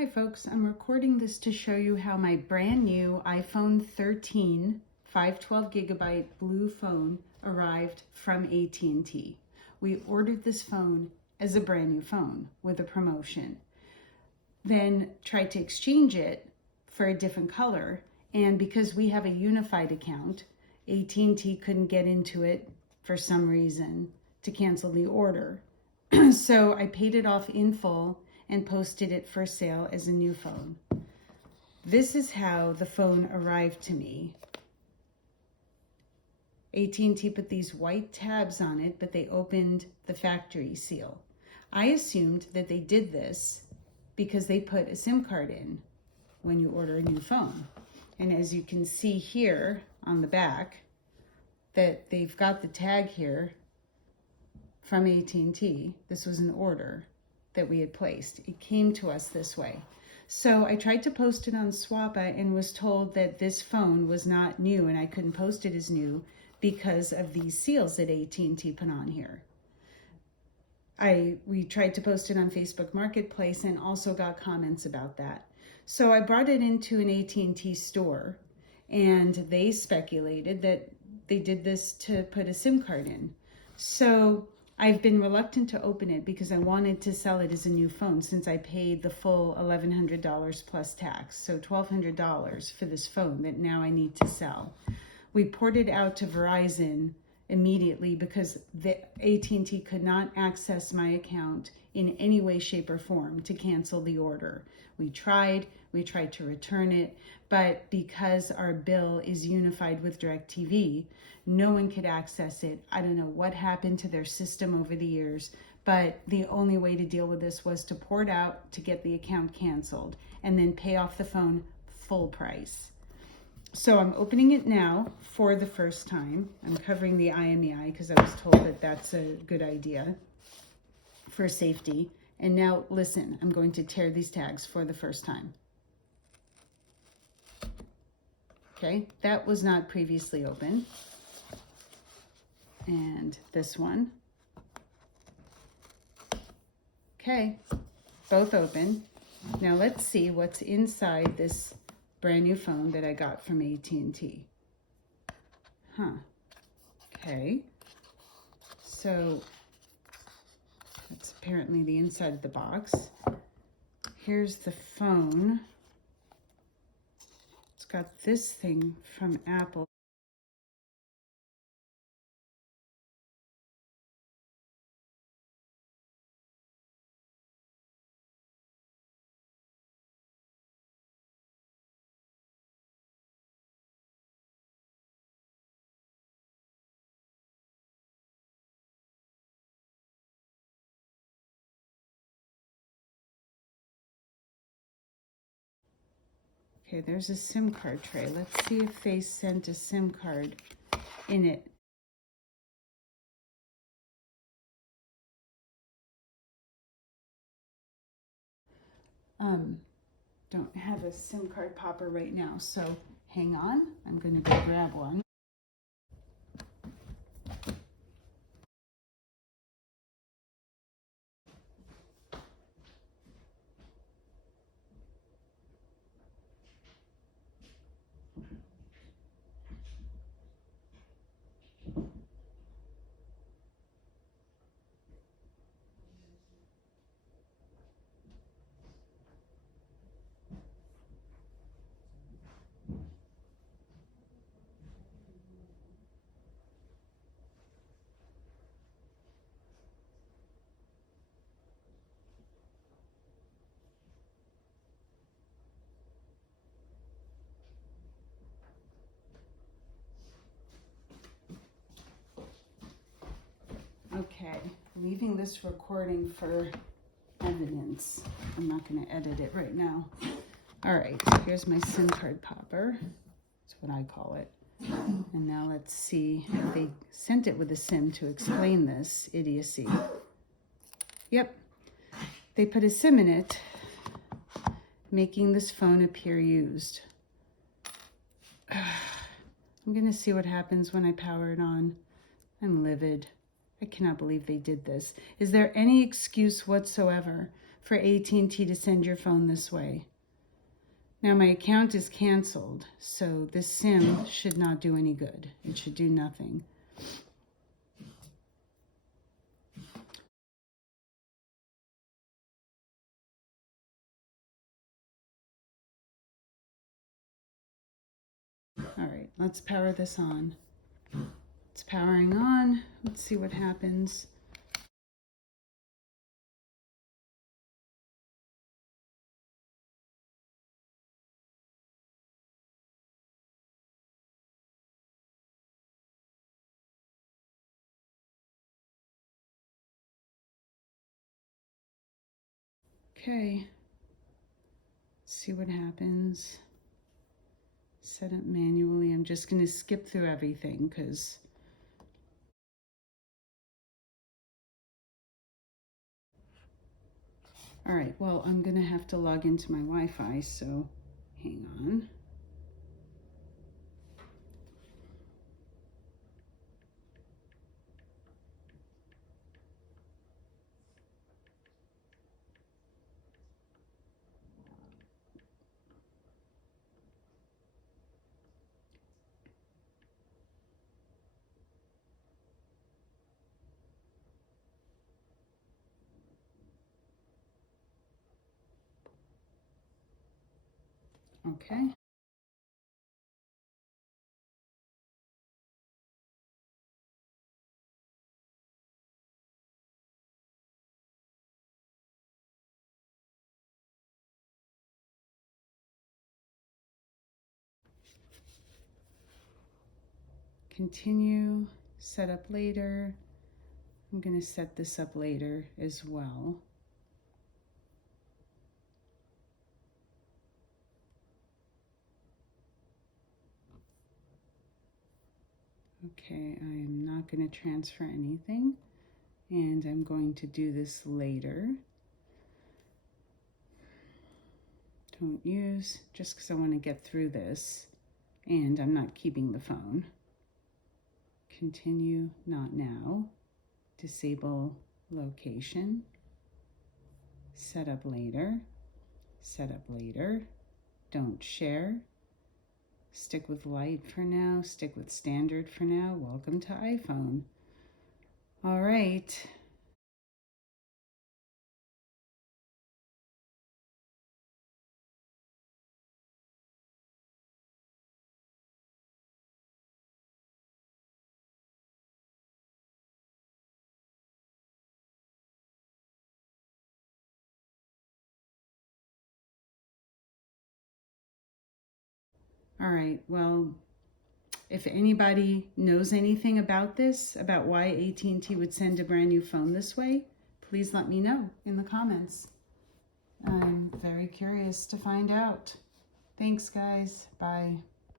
Hi folks, I'm recording this to show you how my brand new iPhone 13 512 gigabyte blue phone arrived from AT&T. We ordered this phone as a brand new phone with a promotion, then tried to exchange it for a different color, and because we have a unified account, AT&T couldn't get into it for some reason to cancel the order. So I paid it off in full and posted it for sale as a new phone. This is how the phone arrived to me. AT&T put these white tabs on it, but they opened the factory seal. I assumed that they did this because they put a SIM card in when you order a new phone. And as you can see here on the back, that they've got the tag here from AT&T. This was an order that we had placed. It came to us this way. So I tried to post it on Swappa and was told that this phone was not new and I couldn't post it as new because of these seals that AT&T put on here. We tried to post it on Facebook Marketplace and also got comments about that. So I brought it into an AT&T store and they speculated that they did this to put a SIM card in. So I've been reluctant to open it because I wanted to sell it as a new phone since I paid the full $1,100 plus tax. So $1,200 for this phone that now I need to sell. We ported out to Verizon immediately because the AT&T could not access my account in any way, shape, or form to cancel the order. We tried to return it, but because our bill is unified with DirecTV, no one could access it. I don't know what happened to their system over the years, but the only way to deal with this was to port out to get the account canceled and then pay off the phone full price. So I'm opening it now for the first time. I'm covering the IMEI because I was told that that's a good idea for safety. And now listen, I'm going to tear these tags for the first time. Okay, that was not previously open. And this one. Okay, both open. Now let's see what's inside this brand new phone that I got from AT&T. Okay, so that's apparently the inside of the box. Here's the phone. It's got this thing from Apple. Okay, there's a SIM card tray. Let's see if they sent a SIM card in it. Don't have a SIM card popper right now, so hang on. I'm going to go grab one. Okay, leaving this recording for evidence. I'm not going to edit it right now. All right, here's my SIM card popper. That's what I call it. And now let's see if they sent it with a SIM to explain this idiocy. Yep, they put a SIM in it, making this phone appear used. I'm going to see what happens when I power it on. I'm livid. I cannot believe they did this. Is there any excuse whatsoever for AT&T to send your phone this way. Now my account is canceled, so this SIM should not do any good. It should do nothing. All right, let's power this on. It's powering on. Let's see what happens. Okay, let's see what happens. Set up manually. I'm just going to skip through everything because all right, well, I'm going to have to log into my Wi-Fi, so hang on. Okay. Continue, set up later. I'm going to set this up later as well. Okay, I am not going to transfer anything, and I'm going to do this later. Don't use, just because I want to get through this, and I'm not keeping the phone. Continue, not now. Disable location. Set up later. Set up later. Don't share. Stick with light for now. Stick with standard for now. Welcome to iPhone. All right. All right. Well, if anybody knows anything about this, about why AT&T would send a brand new phone this way, please let me know in the comments. I'm very curious to find out. Thanks, guys. Bye.